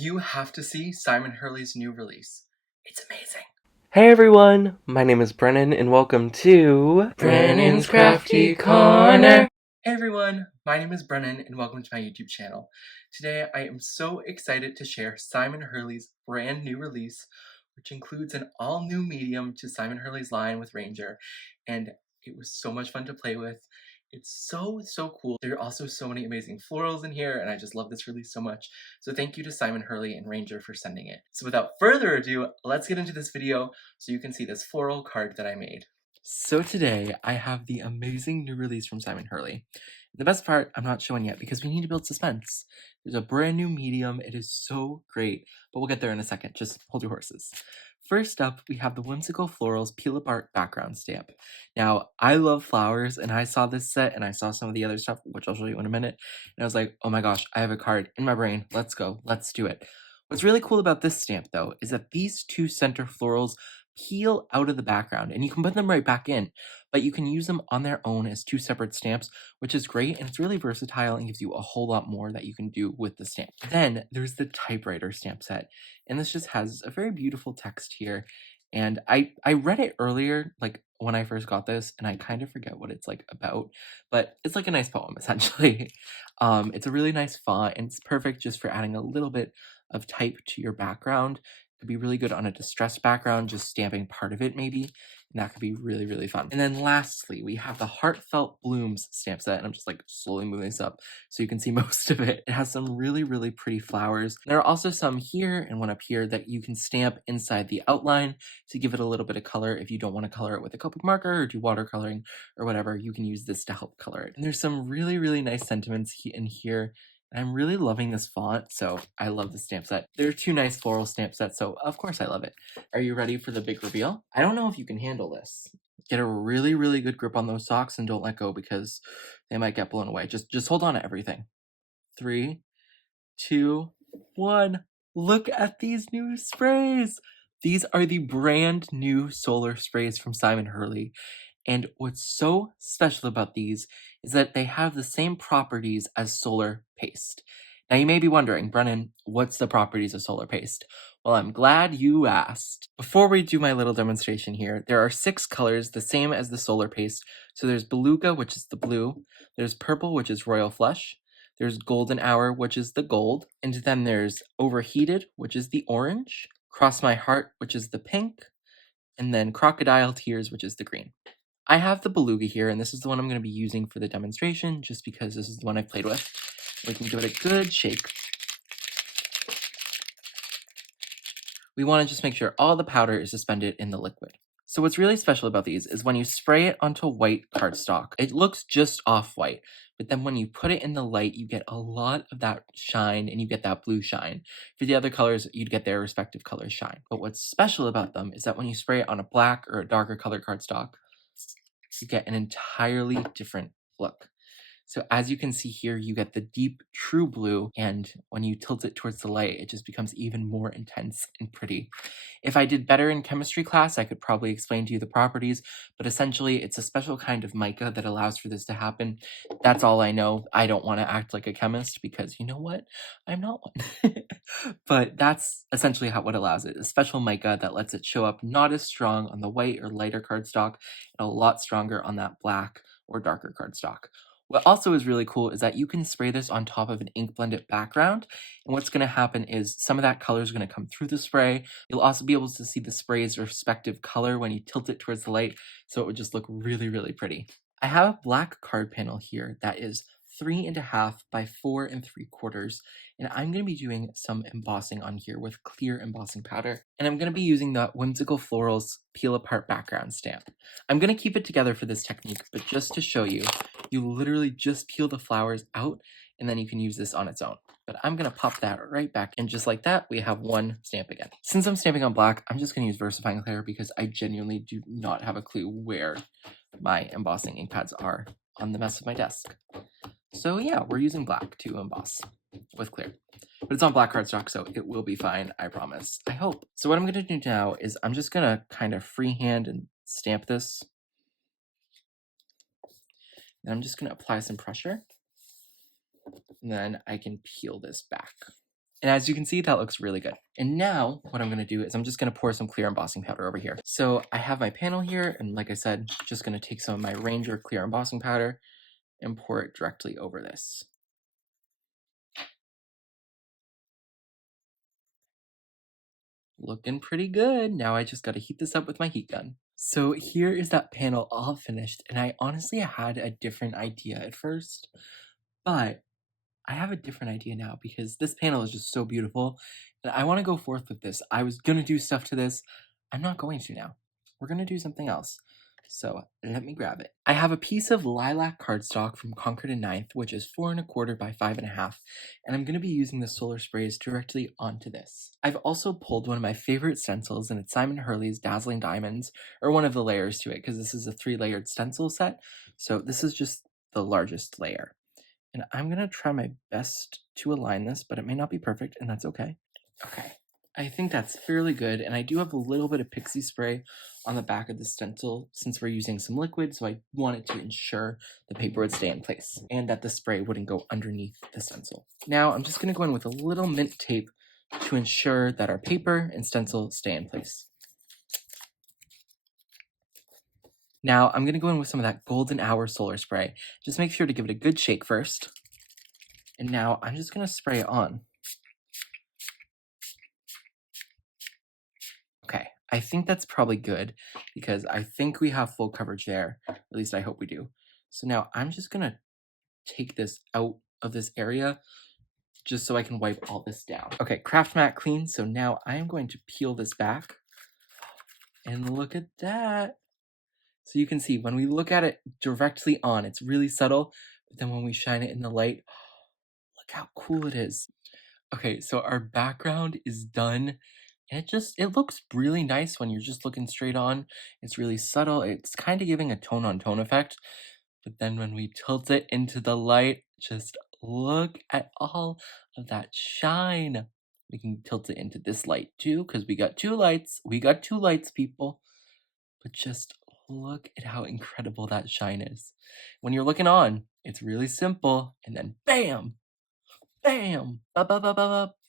You have to see Simon Hurley's new release. It's amazing. Hey everyone, my name is Brennan and welcome to Brennan's Crafty Corner. Hey everyone, my name is Brennan and welcome to my YouTube channel. Today I am so excited to share Simon Hurley's brand new release, which includes an all new medium to Simon Hurley's line with Ranger, and it was so much fun to play with. It's so cool. There are also so many amazing florals in here, and I just love this release so much. So thank you to Simon Hurley and Ranger for sending it. So without further ado, let's get into this video so you can see this floral card that I made. So today, I have the amazing new release from Simon Hurley. The best part, I'm not showing yet because we need to build suspense. There's a brand new medium, it is so great, but we'll get there in a second, just hold your horses. First up, we have the Whimsical Florals Peel Apart Background Stamp. Now, I love flowers, and I saw this set, and I saw some of the other stuff, which I'll show you in a minute, and I was like, oh my gosh, I have a card in my brain, let's go, let's do it. What's really cool about this stamp, though, is that these two center florals peel out of the background, and you can put them right back in, but you can use them on their own as two separate stamps, which is great, and it's really versatile and gives you a whole lot more that you can do with the stamp. Then there's the Typewriter stamp set, and this just has a very beautiful text here, and I read it earlier, like when I first got this, and I kind of forget what it's like about, but it's like a nice poem essentially. It's a really nice font, and it's perfect just for adding a little bit of type to your background. Could be really good on a distressed background, just stamping part of it maybe, and that could be really fun. And then lastly, we have the Heartfelt Blooms stamp set, and I'm just like slowly moving this up so you can see most of it. It has some really pretty flowers. There are also some here and one up here that you can stamp inside the outline to give it a little bit of color. If you don't want to color it with a Copic marker or do watercoloring or whatever, you can use this to help color it. And there's some really nice sentiments in here. I'm really loving this font, so I love the stamp set. There are two nice floral stamp sets, so of course I love it. Are you ready for the big reveal? I don't know if you can handle this. Get a really good grip on those socks and don't let go because they might get blown away. Just hold on to everything. 3, 2, 1. Look at these new sprays! These are the brand new solar sprays from Simon Hurley. And what's so special about these is that they have the same properties as solar paste. Now you may be wondering, Brennan, what's the properties of solar paste? Well, I'm glad you asked. Before we do my little demonstration here, there are 6 colors the same as the solar paste. So there's Beluga, which is the blue, there's Purple, which is Royal Flush, there's Golden Hour, which is the gold, and then there's Overheated, which is the orange, Cross My Heart, which is the pink, and then Crocodile Tears, which is the green. I have the Beluga here, and this is the one I'm going to be using for the demonstration, just because this is the one I've played with. We can give it a good shake. We want to just make sure all the powder is suspended in the liquid. So what's really special about these is when you spray it onto white cardstock, it looks just off-white, but then when you put it in the light, you get a lot of that shine, and you get that blue shine. For the other colors, you'd get their respective colors shine. But what's special about them is that when you spray it on a black or a darker color cardstock, you get an entirely different look. So as you can see here, you get the deep, true blue, and when you tilt it towards the light, it just becomes even more intense and pretty. If I did better in chemistry class, I could probably explain to you the properties, but essentially it's a special kind of mica that allows for this to happen. That's all I know. I don't want to act like a chemist because you know what? I'm not one. But that's essentially what allows it. A special mica that lets it show up not as strong on the white or lighter cardstock, and a lot stronger on that black or darker cardstock. What also is really cool is that you can spray this on top of an ink blended background, and what's going to happen is some of that color is going to come through the spray. You'll also be able to see the spray's respective color when you tilt it towards the light, so it would just look really pretty. I have a black card panel here that is 3.5 by 4.75, and I'm going to be doing some embossing on here with clear embossing powder, and I'm going to be using the Whimsical Florals Peel Apart Background Stamp. I'm going to keep it together for this technique, but just to show you, you literally just peel the flowers out, and then you can use this on its own. But I'm going to pop that right back, and just like that, we have one stamp again. Since I'm stamping on black, I'm just going to use VersaFine Clear because I genuinely do not have a clue where my embossing ink pads are on the mess of my desk. So yeah, we're using black to emboss with clear. But it's on black cardstock, so it will be fine, I promise. I hope. So what I'm going to do now is I'm just going to kind of freehand and stamp this. And I'm just going to apply some pressure. And then I can peel this back. And as you can see, that looks really good. And now what I'm going to do is I'm just going to pour some clear embossing powder over here. So I have my panel here, and like I said, just going to take some of my Ranger clear embossing powder and pour it directly over this. Looking pretty good. Now I just got to heat this up with my heat gun. So here is that panel all finished, and I honestly had a different idea at first, but I have a different idea now because this panel is just so beautiful and I want to go forth with this. I was going to do stuff to this. I'm not going to now. We're going to do something else. So let me grab it. I have a piece of lilac cardstock from Concord and Ninth, which is 4 1/4 by 5 1/2, and I'm going to be using the solar sprays directly onto this. I've also pulled one of my favorite stencils, and it's Simon Hurley's Dazzling Diamonds, or one of the layers to it, because this is a 3-layered stencil set. So this is just the largest layer. And I'm going to try my best to align this, but it may not be perfect, and that's okay. Okay, I think that's fairly good, and I do have a little bit of pixie spray on the back of the stencil since we're using some liquid, so I wanted to ensure the paper would stay in place and that the spray wouldn't go underneath the stencil. Now I'm just going to go in with a little mint tape to ensure that our paper and stencil stay in place. Now I'm going to go in with some of that Golden Hour solar spray. Just make sure to give it a good shake first. And now I'm just going to spray it on. Okay, I think that's probably good because I think we have full coverage there. At least I hope we do. So now I'm just going to take this out of this area just so I can wipe all this down. Okay, craft mat clean. So now I am going to peel this back. And look at that. So you can see when we look at it directly on, it's really subtle. But then when we shine it in the light, look how cool it is. Okay, so our background is done. And it looks really nice when you're just looking straight on. It's really subtle. It's kind of giving a tone on tone effect. But then when we tilt it into the light, just look at all of that shine. We can tilt it into this light too, because we got 2 lights. We got 2 lights, people. But just look at how incredible that shine is. When you're looking on, it's really simple. And then bam! Bam!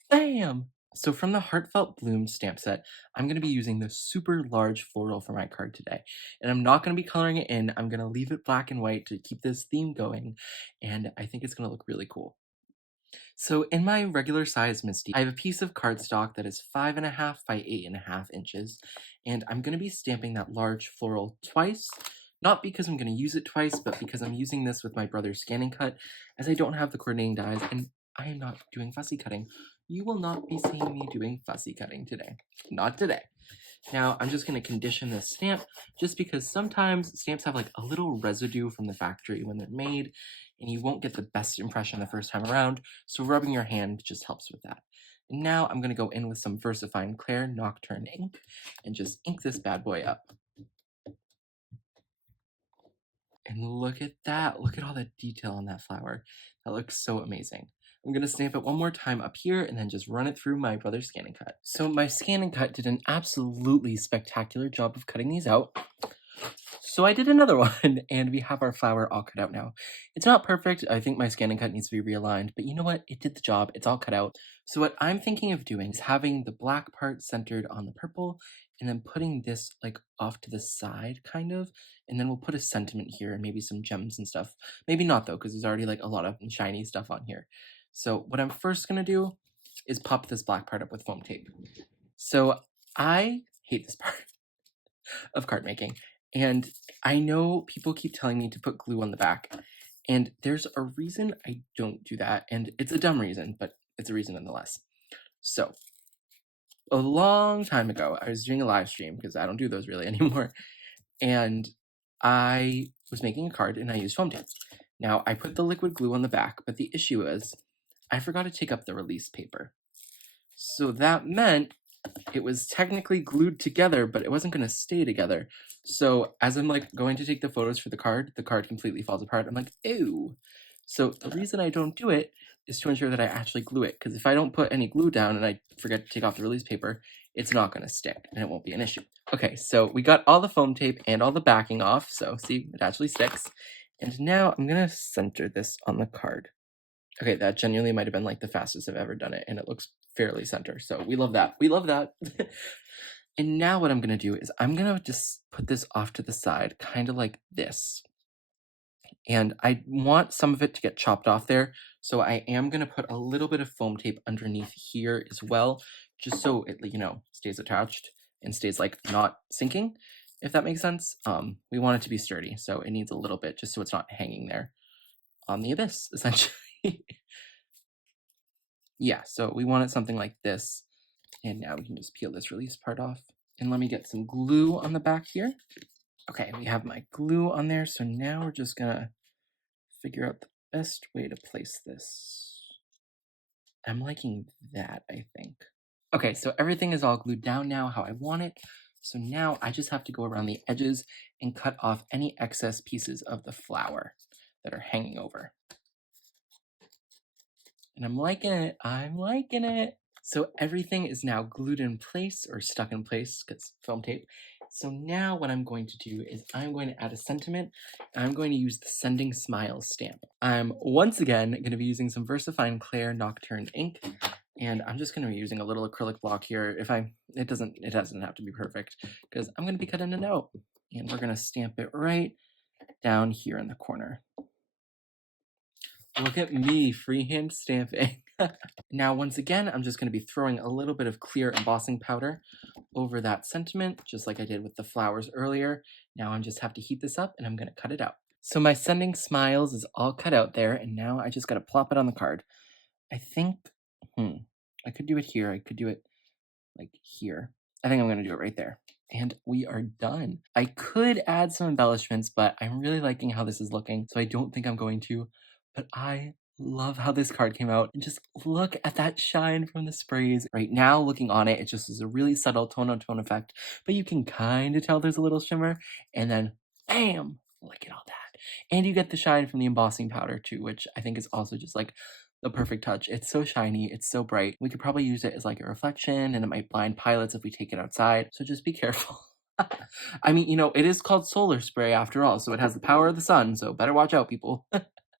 Bam! So from the Heartfelt Bloom stamp set, I'm going to be using the super large floral for my card today. And I'm not going to be coloring it in. I'm going to leave it black and white to keep this theme going. And I think it's going to look really cool. So in my regular size Misty, I have a piece of cardstock that is 5 1/2 by 8 1/2 inches. And I'm going to be stamping that large floral twice. Not because I'm going to use it twice, but because I'm using this with my brother's scanning cut, as I don't have the coordinating dies, and I am not doing fussy cutting. You will not be seeing me doing fussy cutting today. Not today. Now, I'm just going to condition this stamp, just because sometimes stamps have like a little residue from the factory when they're made, and you won't get the best impression the first time around, so rubbing your hand just helps with that. And now I'm going to go in with some VersaFine Claire Nocturne ink, and just ink this bad boy up. And look at that. Look at all the detail on that flower. That looks so amazing. I'm going to stamp it one more time up here and then just run it through my brother's scanning cut. So my scanning cut did an absolutely spectacular job of cutting these out. So I did another one, and we have our flower all cut out now. It's not perfect. I think my scanning cut needs to be realigned, but you know what? It did the job. It's all cut out. So what I'm thinking of doing is having the black part centered on the purple, and then putting this like off to the side, kind of, and then we'll put a sentiment here and maybe some gems and stuff. Maybe not though, because there's already like a lot of shiny stuff on here. So what I'm first gonna do is pop this black part up with foam tape. So I hate this part of card making, and I know people keep telling me to put glue on the back, and there's a reason I don't do that, and it's a dumb reason, but it's a reason nonetheless. So a long time ago, I was doing a live stream because I don't do those really anymore, and I was making a card and I used foam tape. Now I put the liquid glue on the back, but the issue is I forgot to take up the release paper. So that meant it was technically glued together, but it wasn't going to stay together. So as I'm like going to take the photos for the card completely falls apart. I'm like, ew. So the reason I don't do it is to ensure that I actually glue it, because if I don't put any glue down and I forget to take off the release paper, it's not going to stick and it won't be an issue. Okay, so we got all the foam tape and all the backing off, so see, it actually sticks. And now I'm going to center this on the card. Okay, that genuinely might have been like the fastest I've ever done it, and it looks fairly center. So we love that. We love that. And now what I'm going to do is I'm going to just put this off to the side, kind of like this. And I want some of it to get chopped off there. So I am going to put a little bit of foam tape underneath here as well, just so it, stays attached and stays like not sinking, if that makes sense. We want it to be sturdy, so it needs a little bit just so it's not hanging there on the abyss, essentially. Yeah, so we want it something like this. And now we can just peel this release part off. And let me get some glue on the back here. Okay, we have my glue on there, so now we're just gonna figure out the best way to place this. I'm liking that, I think. Okay, so everything is all glued down now how I want it. So now I just have to go around the edges and cut off any excess pieces of the flower that are hanging over. And I'm liking it. I'm liking it. So everything is now glued in place or stuck in place because foam tape. So now what I'm going to do is I'm going to add a sentiment. And I'm going to use the Sending Smiles stamp. I'm once again going to be using some VersaFine Claire Nocturne ink. And I'm just going to be using a little acrylic block here. It doesn't have to be perfect because I'm going to be cutting a note. And we're going to stamp it right down here in the corner. Look at me, freehand stamping. Now, once again, I'm just going to be throwing a little bit of clear embossing powder over that sentiment, just like I did with the flowers earlier. Now I just have to heat this up and I'm going to cut it out. So my Sending Smiles is all cut out there, and now I just got to plop it on the card. I think, I could do it here. I could do it like here. I think I'm going to do it right there. And we are done. I could add some embellishments, but I'm really liking how this is looking, so I don't think I'm going to. But I love how this card came out. And just look at that shine from the sprays. Right now, looking on it, it just is a really subtle tone-on-tone effect, but you can kind of tell there's a little shimmer. And then, bam! Look at all that. And you get the shine from the embossing powder too, which I think is also just like the perfect touch. It's so shiny, it's so bright. We could probably use it as like a reflection, and it might blind pilots if we take it outside, so just be careful. I mean, it is called solar spray after all, so it has the power of the sun, so better watch out, people.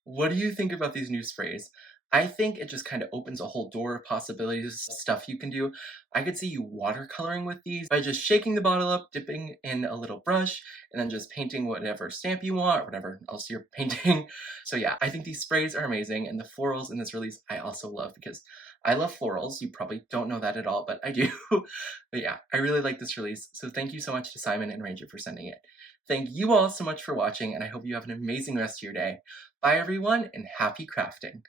What do you think about these new sprays? I think it just kind of opens a whole door of possibilities, stuff you can do. I could see you watercoloring with these by just shaking the bottle up, dipping in a little brush, and then just painting whatever stamp you want or whatever else you're painting. So yeah, I think these sprays are amazing, and the florals in this release I also love because I love florals. You probably don't know that at all, but I do. But yeah, I really like this release, so thank you so much to Simon and Ranger for sending it. Thank you all so much for watching, and I hope you have an amazing rest of your day. Bye everyone, and happy crafting!